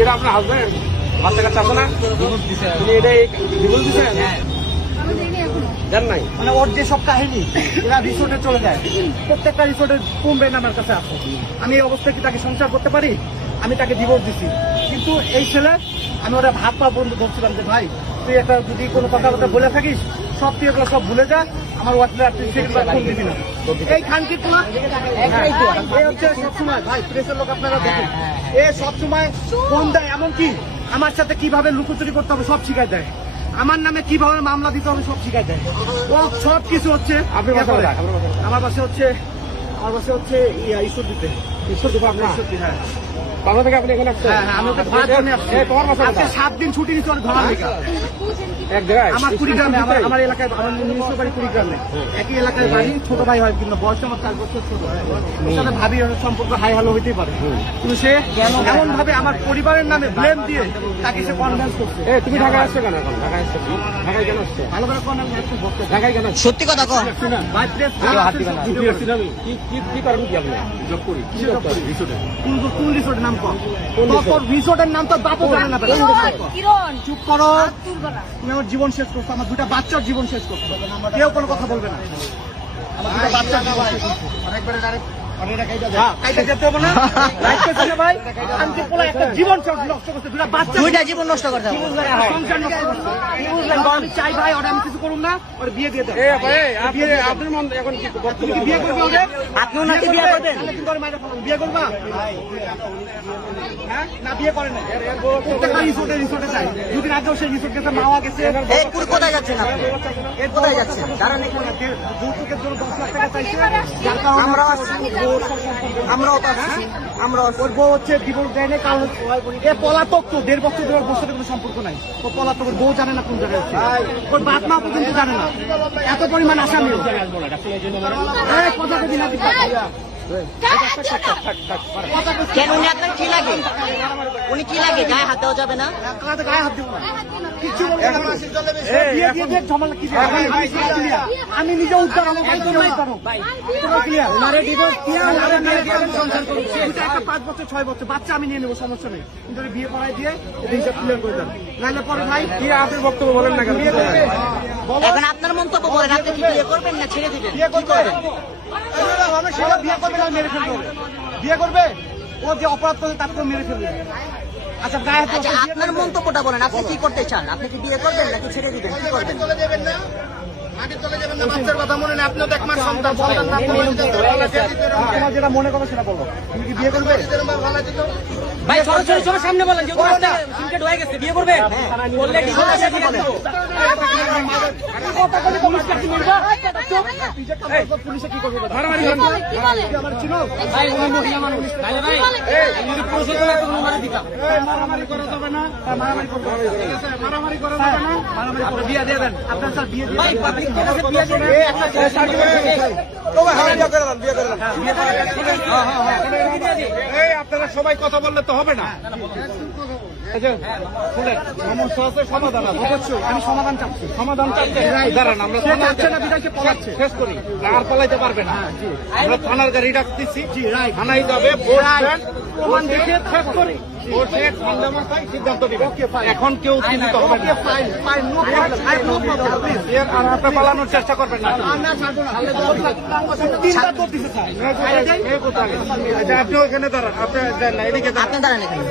এটা আপনার হাজবেন্ড বাচ্চা কাচ্চা আছে না? তুমি এটাই ডিভোর্স দিচ্ছেন? জান নাই মানে ওর যে সব কাহিনী এরা রিসোর্টে চলে যায়, প্রত্যেকটা রিসোর্টের কুম্বেন আমার কাছে আছে। আমি এই অবস্থায় কি তাকে সংসার করতে পারি? আমি তাকে ডিভোর্স দিছি, কিন্তু এই ছেলে আমি ওরা ভাত পা বন্ধু ধরছিলাম যে ভাই তুই একটা যদি কোনো কথাবার্তা বলে থাকিস সব তুই এগুলো সব ভুলে যা, আমার হোয়াটসঅ্যাপ তুই সেগুলো ফোন দিবি না। এই খানকির পোলা এই হচ্ছে সবসময় ভাই প্রেসের লোক আপনারা দেখেন, এ সবসময় ফোন দেয়, এমনকি আমার সাথে কিভাবে লুকোচুরি করতে হবে সব শিখাই দেয়, আমার নামে কিভাবে মামলা দিতে হবে সব শিখাই দেয়। ও সব কিছু হচ্ছে আমার বাসে হচ্ছে ঈশ্বর দিতে আপনার হ্যাঁ বাংলা থেকে আপনি এখানে আসছেন? আমি ওকে ভাড়া জন্য আসছি। তোমার বাসা আজকে 7 দিন ছুটি নিচ্ছি ওর ঘোরার লেগে। এক জায়গায় আমার কুড়িগ্রামে, আমার এলাকায়, আমার নিজস্ব বাড়ি কুড়িগ্রামে, একই এলাকায় বাড়ি, ছোট ভাই হয় কিন্তু বয়স আমার 4 বছর ছোট। ওর সাথে ভাবি সম্পর্ক হাই হ্যালো হইতেই পারে, কিন্তু সে এমন ভাবে আমার পরিবারের নামে ব্লেম দিয়ে তাকে সে কনভিন্স করছে। তুমি ঢাকায় আসছো কেন? এখন ঢাকায় আসছো, ঢাকায় কেন আসছো? ভালো করে ঢাকায় কেন আসছো? সত্যি কথা কন। ভাই প্রেস কি করেন কি আপনি? জব করি। কোন রিসোর্টের নাম কর, তোর রিসোর্টের নাম তো বাপও জানে না। চুপ করো, তুমি আমার জীবন শেষ করছো, আমার 2টা বাচ্চার জীবন শেষ করছো, কেউ কোনো কথা বলবে না। আমার 2টা বাচ্চার জীবন শেষ করছো। দুইটা জীবন নষ্ট করতে হবে। আমি চাই ভাই ওরা আমি কিছু করুন না, ওর বিয়ে দিয়ে দেন। আপনার মন এখন কি তুমি কি বিয়ে করবে ওদের? আপনিও নাকি বিয়ে করবেন? বিয়ে করবা? হ্যাঁ? না বিয়ে করে না, প্রত্যেকটা রিসোর্টে যায়। 2 দিন আগেও সেই রিসোর্ট গেছে, মাওয়া গেছে। এই পুরো কোথায় যাচ্ছেন আপনি? কোথায় যাচ্ছেন? দাঁড়ান এখানে। যৌতুকের জন্য 10 লাখ টাকা চাইছে, যার কারণে আমরাও আসছি, আমরাও তো আসছি, আমরাও আসছি। ওর বউ হচ্ছে ডিভোর্স দেয় না, কারণ এ পলাতক, তো 1.5 বছর ধরে ওর বউর সাথে কোনো সম্পর্ক নাই। ও পলাতক, ওর বউ জানে না কোন জায়গায় আছে, ওর বাপ মা পর্যন্ত জানে না, এত পরিমাণ আসামি। কথা কবি না কেন উনি আপনার কি লাগে? উনি কি লাগে? গায়ে হাত দেওয়া যাবে না? গায়ে হাত দিব না, কিচ্ছু বলবো না। বিয়ে দিয়ে দিয়ে ঝামেলা কি দিয়ে? আমি নিজে উদ্ধার, আমার ভাই নিজে উদ্ধার হোক। পুরো ক্লিয়ার। ওনারে ডিভোর্স দিয়ে ওনারে বিয়ে দিয়ে সংসার করব। দুইটা একটা 5 বছর 6 বছর বাচ্চা আমি নিয়ে নেব, সমস্যা নেই, কিন্তু বিয়ে করাই দিয়ে এই হিসাব ক্লিয়ার করে দেন, নাহলে পরে ভাই কি আপনি বক্তব্য বলেন না কেন? এখন আপনার মন্তব্য বলেন, আপনি কি বিয়ে করবেন না ছেড়ে দিবেন? বিয়ে করবে, সেটা বিয়ে করবে না মেরে ফেলবে, বিয়ে করবে, ও যে অপরাধ করে তাকে মেরে ফেলবে। আচ্ছা গায়ে হাত আচ্ছা আপনার মন্তব্যটা বলেন, আপনি কি করতে চান? আপনি কি বিয়ে করবেন নাকি ছেড়ে দিবেন? কি করবেন? তোমার যেটা মনে করো সেটা বলো, তুমি কি বিয়ে করবে? ভাই সরাসরি সবার সামনে বলেন যে সিনকেট হয়ে গেছে, বিয়ে করবে বললে কি পুলিশে কি করবে? মারামারি করেন না। আমার ছিল ভাই উনি মহিলা মানুষ তাহলে ভাই যদি প্রশাসন এত কোনো মারা দিতা মারামারি করা যাবে না, মারামারি করবে, মারামারি করা যাবে না, মারামারি করে বিয়ে দিয়ে দেন। আপনার স্যার বিয়ে দিয়ে ভাই পাবলিক কাছে বিয়ে দেবে আপনারা সবাই কথা বললে তো হবে না। সমস্যা আছে, সমাধান আছে। অবশ্যই আমি সমাধান চাচ্ছি। সমাধান চাচ্ছে, দাঁড়ান আমরা সে চাচ্ছে না বিদায়, সে পলাচ্ছে। শেষ করি, আর পালাইতে পারবে না। আমরা থানার গাড়ি ডাকতেছি, জি রাইট, থানায় যাবে, বসবেন, প্রমাণ দেখে শেষ করি। বসে সন্ধ্যামাথায় সিদ্ধান্ত দিবেন। এখন কেউ উত্তেজিত হবে না। File file no problem, I no problem, please. এর আর আপনি পালানোর চেষ্টা করবেন না। না ছাড়বো না, 3বার তোর দিছে স্যার। আপনি ওখানে দাঁড়ান, আপনি যান না, এদিকে দাঁড়ান। আপনি দাঁড়ান এখানে।